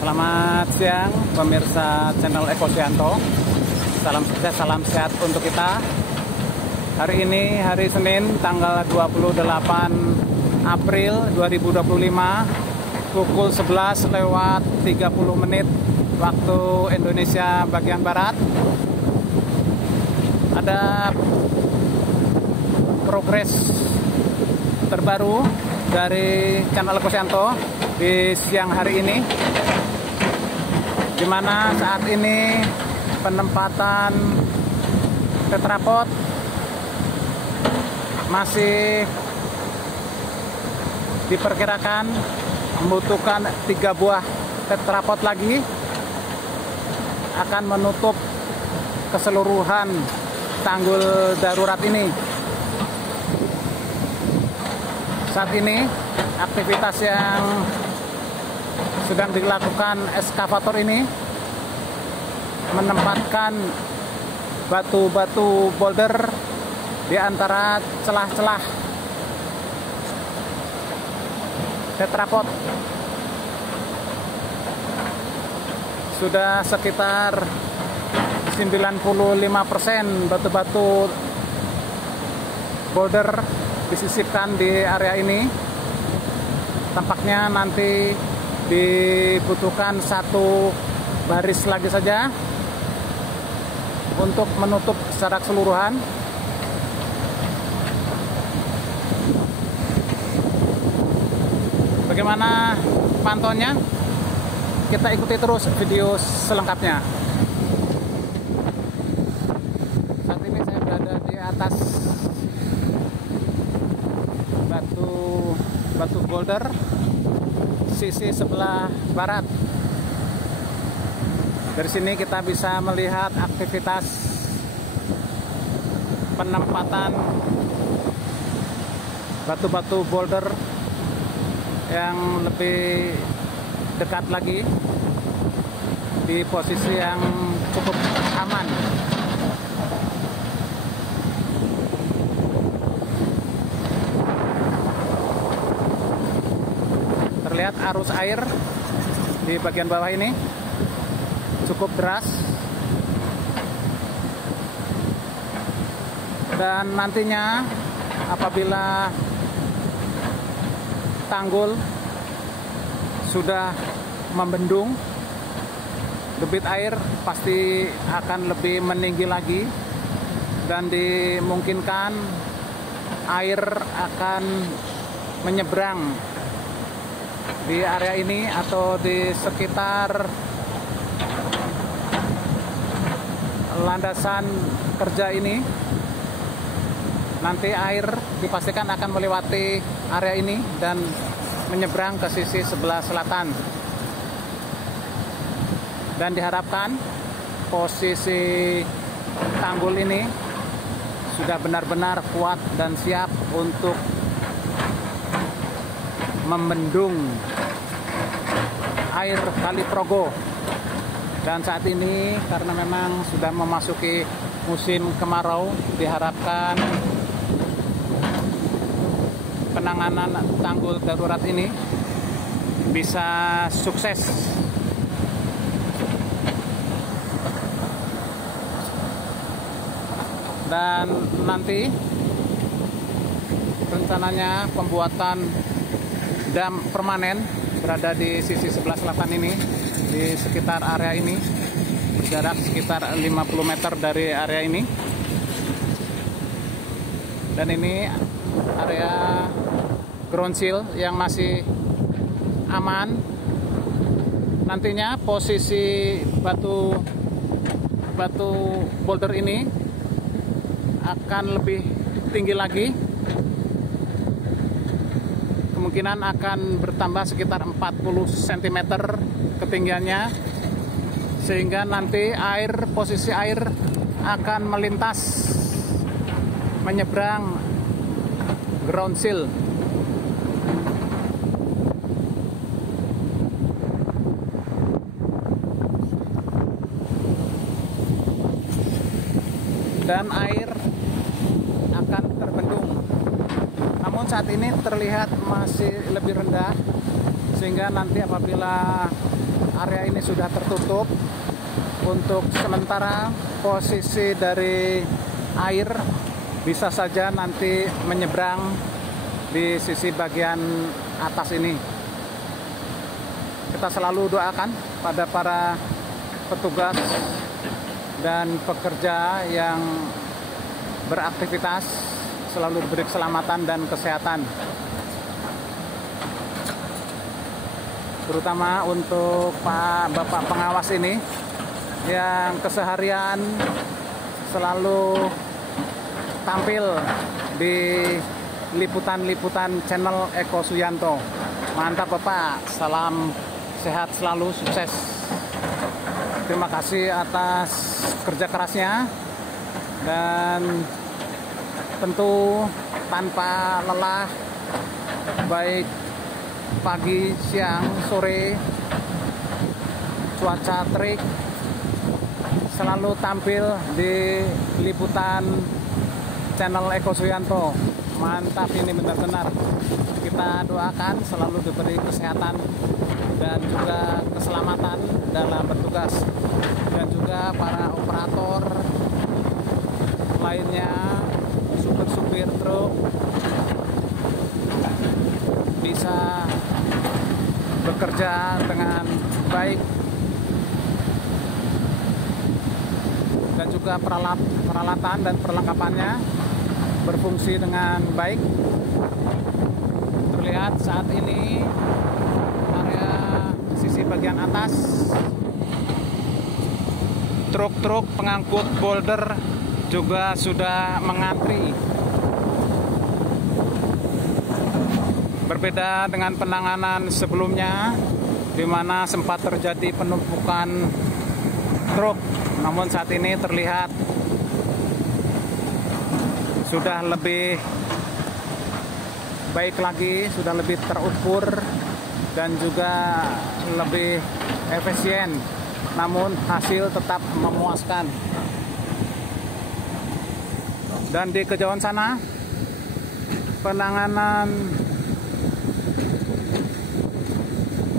Selamat siang pemirsa channel Eko Sianto. Salam sukses, salam sehat untuk kita. Hari ini hari Senin tanggal 28 April 2025 pukul 11:30 waktu Indonesia bagian Barat. Ada progres terbaru dari channel Eko Sianto di siang hari ini, di mana saat ini penempatan tetrapod masih diperkirakan membutuhkan 3 buah tetrapod lagi akan menutup keseluruhan tanggul darurat ini. Saat ini aktivitas yang sedang dilakukan eskavator ini menempatkan batu-batu boulder di antara celah-celah tetrapod. Sudah sekitar 95% batu-batu boulder disisipkan di area ini. Tampaknya nanti dibutuhkan 1 baris lagi saja untuk menutup secara keseluruhan. Bagaimana pantauannya? Kita ikuti terus video selengkapnya. Saat ini saya berada di atas batu boulder sisi sebelah barat. Dari sini kita bisa melihat aktivitas penempatan batu-batu boulder yang lebih dekat lagi di posisi yang cukup aman. Terlihat arus air di bagian bawah ini cukup deras, dan nantinya apabila tanggul sudah membendung, debit air pasti akan lebih meninggi lagi dan dimungkinkan air akan menyeberang di area ini atau di sekitar landasan kerja ini. Nanti air dipastikan akan melewati area ini dan menyeberang ke sisi sebelah selatan. Dan diharapkan posisi tanggul ini sudah benar-benar kuat dan siap untuk membendung air Kali Progo. Dan saat ini karena memang sudah memasuki musim kemarau, diharapkan penanganan tanggul darurat ini bisa sukses. Dan nanti rencananya pembuatan dam permanen berada di sisi sebelah selatan ini, di sekitar area ini, berjarak sekitar 50 meter dari area ini. Dan ini area ground seal yang masih aman. Nantinya posisi batu boulder ini akan lebih tinggi lagi, kemungkinan akan bertambah sekitar 40 cm ketinggiannya, sehingga nanti posisi air akan melintas menyeberang ground seal. Dan air akan terbendung. Namun saat ini terlihat masih lebih rendah, sehingga nanti apabila area ini sudah tertutup. Untuk sementara posisi dari air bisa saja nanti menyeberang di sisi bagian atas ini. Kita selalu doakan pada para petugas dan pekerja yang beraktivitas selalu diberi keselamatan dan kesehatan. Terutama untuk Pak Bapak pengawas ini yang keseharian selalu tampil di liputan-liputan channel Eko Suyanto. Mantap Bapak, salam sehat selalu, sukses. Terima kasih atas kerja kerasnya dan tentu tanpa lelah, baik pagi, siang, sore, cuaca terik, selalu tampil di liputan channel Eko Suyanto. Mantap, ini benar-benar. Kita doakan selalu diberi kesehatan dan juga keselamatan dalam bertugas, dan juga para operator lainnya, supir-supir truk bisa bekerja dengan baik, dan juga peralatan dan perlengkapannya berfungsi dengan baik. Terlihat saat ini area sisi bagian atas truk-truk pengangkut boulder juga sudah mengantri. Berbeda dengan penanganan sebelumnya, di mana sempat terjadi penumpukan truk, namun saat ini terlihat sudah lebih baik lagi, sudah lebih terukur dan juga lebih efisien, namun hasil tetap memuaskan. Dan di kejauhan sana, penanganan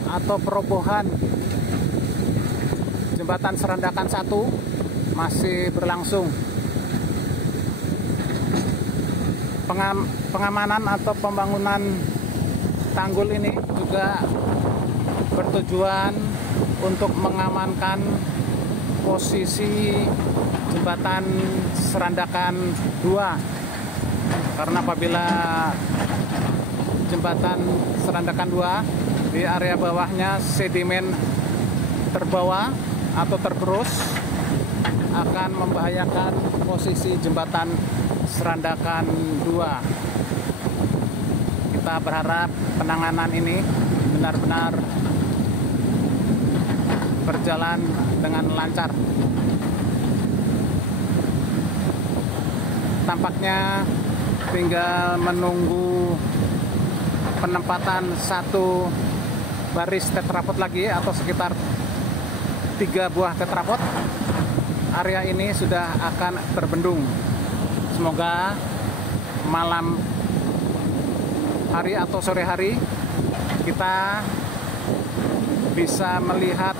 atau perobohan jembatan Serandakan 1 masih berlangsung. Pengamanan atau pembangunan tanggul ini juga bertujuan untuk mengamankan posisi jembatan Serandakan 2, karena apabila jembatan Serandakan 2 di area bawahnya sedimen terbawa atau tergerus, akan membahayakan posisi jembatan Serandakan 2. Kita berharap penanganan ini benar-benar berjalan dengan lancar. Tampaknya tinggal menunggu penempatan satu baris tetrapod lagi, atau sekitar 3 buah tetrapod. Area ini sudah akan terbendung. Semoga malam hari atau sore hari kita bisa melihat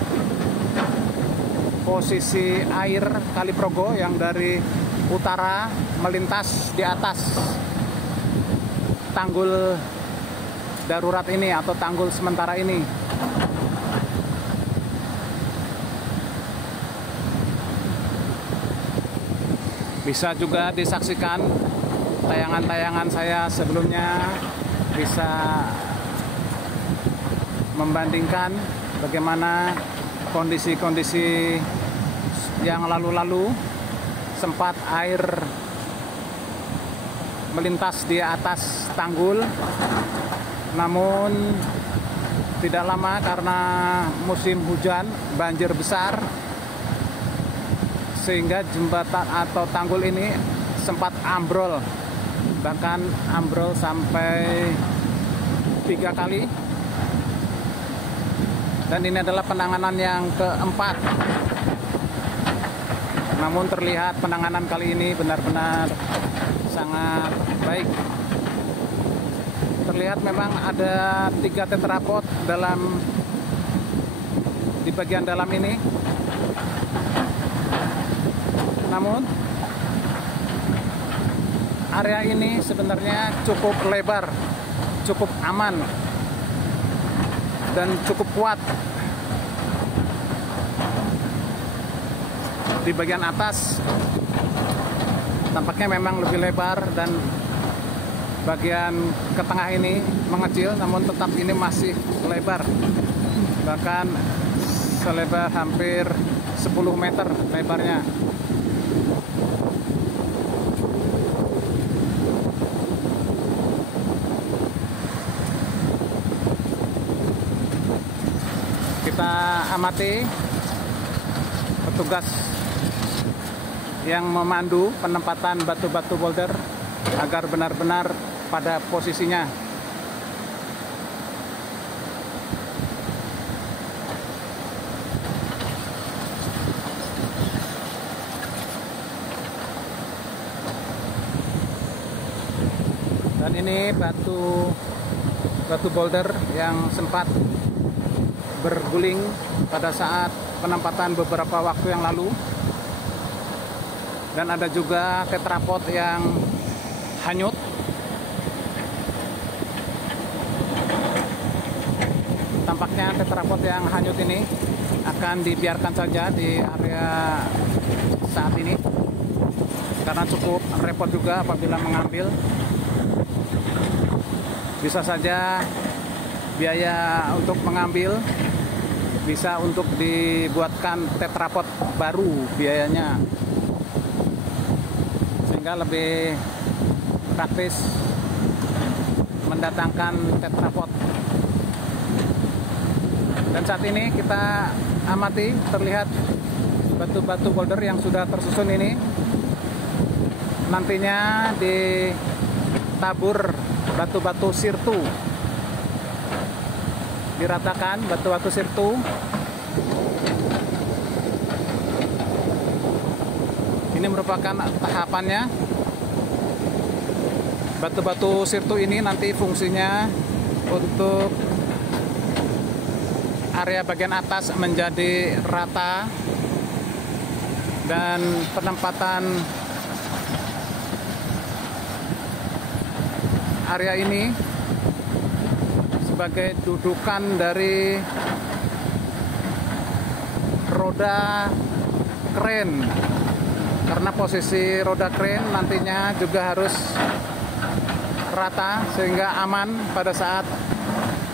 posisi air Kali Progo yang dari utara melintas di atas tanggul darurat ini atau tanggul sementara ini. Bisa juga disaksikan tayangan-tayangan saya sebelumnya, bisa membandingkan bagaimana kondisi-kondisi yang lalu-lalu sempat air melintas di atas tanggul, namun tidak lama karena musim hujan, banjir besar, sehingga jembatan atau tanggul ini sempat ambrol, bahkan ambrol sampai 3 kali. Dan ini adalah penanganan yang keempat. Namun terlihat penanganan kali ini benar-benar sangat baik. Terlihat memang ada 3 tetrapod dalam di bagian dalam ini. Namun area ini sebenarnya cukup lebar, cukup aman, dan cukup kuat. Di bagian atas tampaknya memang lebih lebar, dan bagian ke tengah ini mengecil, namun tetap ini masih lebar, bahkan selebar hampir 10 meter lebarnya. Kita amati petugas yang memandu penempatan batu-batu boulder agar benar-benar pada posisinya. Dan ini batu boulder yang sempat berguling pada saat penempatan beberapa waktu yang lalu. Dan ada juga tetrapod yang hanyut. Tampaknya tetrapod yang hanyut ini akan dibiarkan saja di area saat ini, karena cukup repot juga apabila mengambil. Bisa saja biaya untuk mengambil bisa untuk dibuatkan tetrapod baru biayanya, sehingga lebih praktis mendatangkan tetrapod. Dan saat ini kita amati, terlihat batu-batu boulder yang sudah tersusun ini nantinya ditabur batu-batu sirtu, diratakan batu-batu sirtu. Ini merupakan tahapannya. Batu-batu sirtu ini nanti fungsinya untuk area bagian atas menjadi rata, dan penempatan area ini sebagai dudukan dari roda kren, karena posisi roda kren nantinya juga harus rata sehingga aman pada saat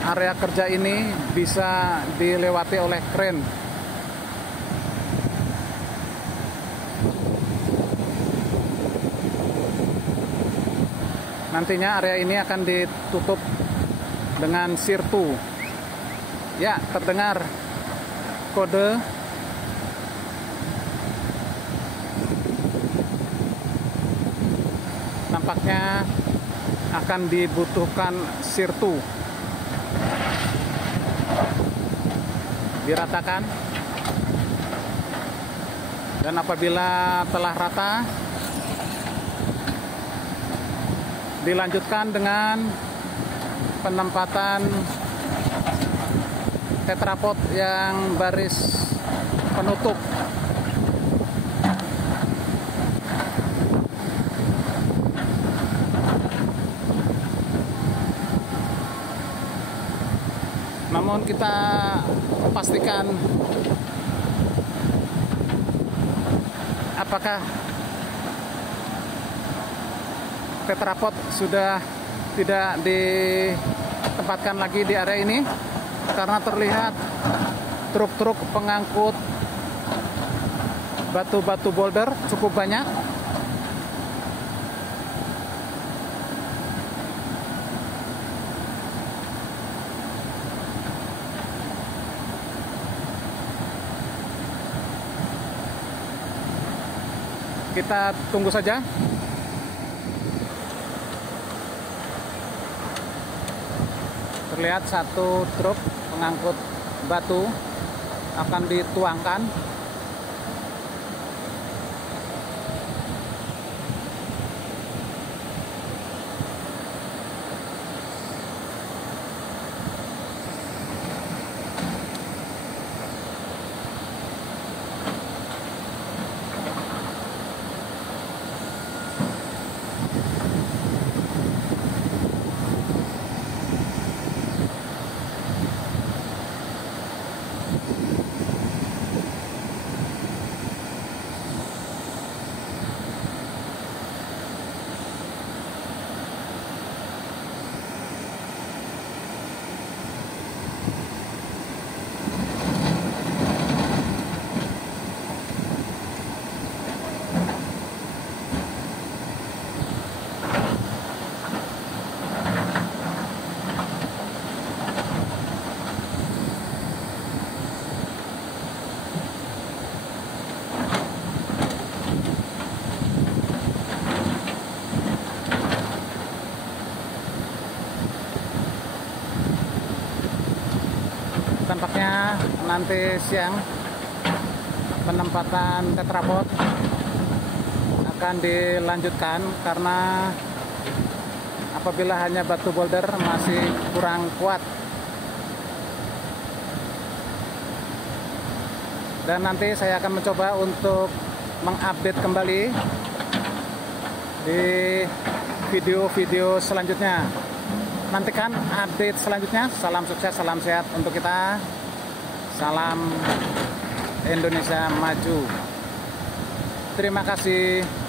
area kerja ini bisa dilewati oleh kren. Nantinya area ini akan ditutup dengan sirtu. Ya, terdengar kode. Nampaknya akan dibutuhkan sirtu. Diratakan. Dan apabila telah rata, dilanjutkan dengan penempatan tetrapod yang baris penutup. Namun kita pastikan apakah tetrapod sudah tidak ditempatkan lagi di area ini, karena terlihat truk-truk pengangkut batu-batu boulder cukup banyak. Kita tunggu saja. Terlihat satu truk pengangkut batu akan dituangkan. tampaknya nanti siang penempatan tetrapod akan dilanjutkan karena apabila hanya batu boulder masih kurang kuat. Dan nanti saya akan mencoba untuk mengupdate kembali di video-video selanjutnya. Nantikan update selanjutnya. Salam sukses, salam sehat untuk kita. Salam Indonesia Maju. Terima kasih.